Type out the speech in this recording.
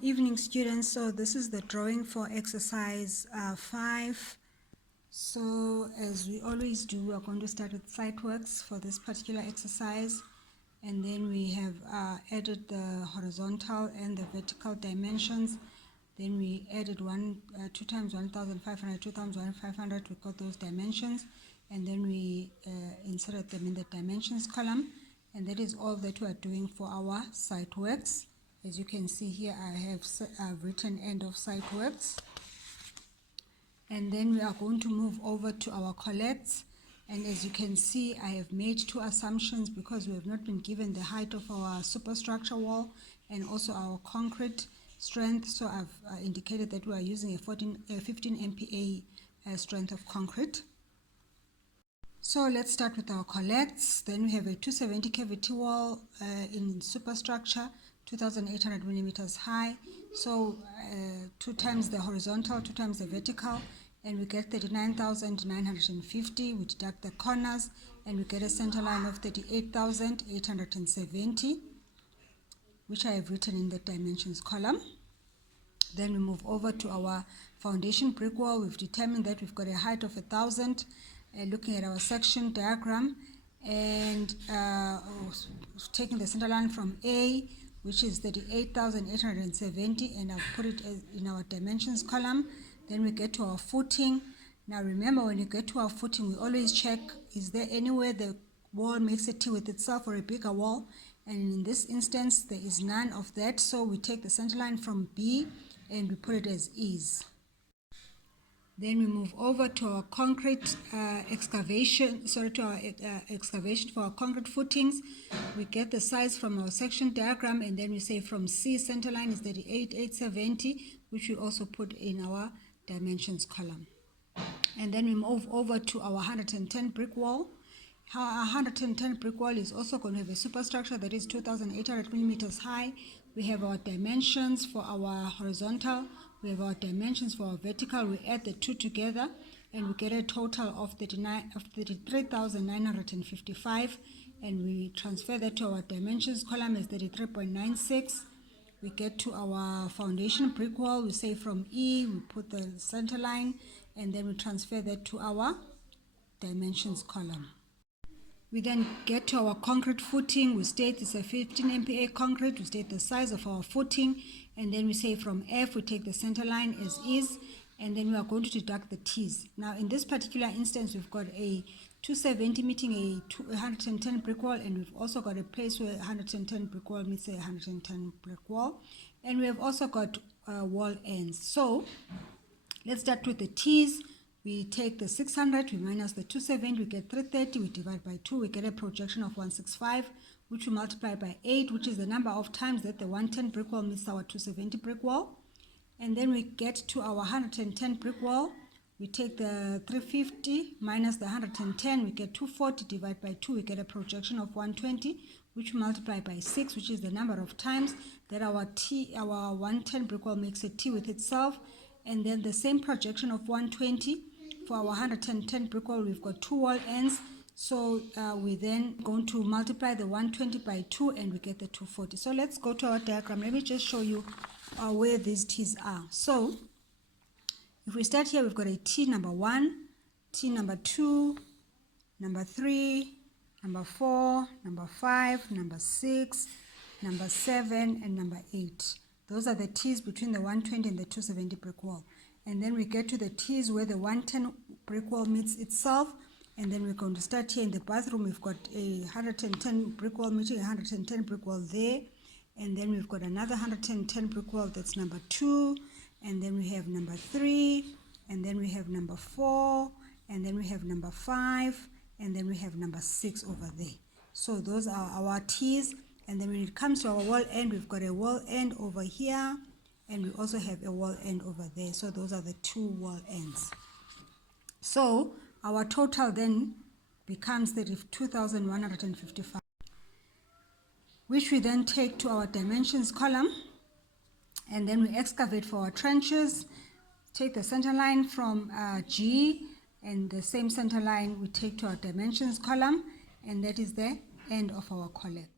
Evening students, so this is the drawing for exercise 5. So as we always do, we are going to start with site works for this particular exercise, and then we have added the horizontal and the vertical dimensions. Then we added 2 times 1,500, 2 times 1,500, we got those dimensions, and then we inserted them in the dimensions column, and that is all that we are doing for our site works. As you can see here, I've written end of site works. And then we are going to move over to our collects. And as you can see, I have made 2 assumptions because we have not been given the height of our superstructure wall and also our concrete strength. So I've indicated that we are using a 15 MPa strength of concrete. So let's start with our collects. Then we have a 270 cavity wall in superstructure, 2,800 millimeters high. So 2 times the horizontal, 2 times the vertical, and we get 39,950. We deduct the corners, and we get a center line of 38,870, which I have written in the dimensions column. Then we move over to our foundation brick wall. We've determined that we've got a height of 1,000. Looking at our section diagram, and taking the center line from A, which is 38,870, and I've put it in our dimensions column. Then we get to our footing. Now remember, when you get to our footing, we always check, is there anywhere the wall makes a T with itself or a bigger wall? And in this instance, there is none of that, so we take the center line from B and we put it as is. Then we move over to our concrete excavation for our concrete footings. We get the size from our section diagram, and then we say from C, center line is 38,870, which we also put in our dimensions column. And then we move over to our 110 brick wall. Our 110 brick wall is also going to have a superstructure that is 2,800 millimeters high. We have our dimensions for our horizontal. We have our dimensions for our vertical. We add the 2 together, and we get a total of 33,955, and we transfer that to our dimensions column as 33.96. We get to our foundation brick wall. We say from E, we put the center line, and then we transfer that to our dimensions column. We then get to our concrete footing. We state it's a 15 MPa concrete. We state the size of our footing, and then we say from F, we take the center line as is, and then we are going to deduct the T's. Now in this particular instance, we've got a 270 meeting a 110 brick wall, and we've also got a place where 110 brick wall meets a 110 brick wall, and we have also got wall ends. So let's start with the T's. We take the 600, we minus the 270, we get 330, we divide by 2, we get a projection of 165, which we multiply by 8, which is the number of times that the 110 brick wall meets our 270 brick wall. And then we get to our 110 brick wall. We take the 350 minus the 110, we get 240, divide by 2, we get a projection of 120, which we multiply by 6, which is the number of times that our 110 brick wall makes a T with itself. And then the same projection of 120 for our 110 brick wall. We've got 2 wall ends, so we then going to multiply the 120 by 2, and we get the 240. So let's go to our diagram. Let me just show you where these T's are. So if we start here, we've got a T number 1, T number 2, number 3, number 4, number 5, number 6, number 7, and number 8. Those are the T's between the 120 and the 270 brick wall. And then we get to the T's where the 110 brick wall meets itself. And then we're going to start here in the bathroom. We've got a 110 brick wall meeting a 110 brick wall there. And then we've got another 110 brick wall, that's number 2. And then we have number 3. And then we have number 4. And then we have number 5. And then we have number 6 over there. So those are our T's. And then when it comes to our wall end, we've got a wall end over here, and we also have a wall end over there. So those are the 2 wall ends. So our total then becomes 32,155, which we then take to our dimensions column, and then we excavate for our trenches. Take the center line from G, and the same center line we take to our dimensions column, and that is the end of our collect.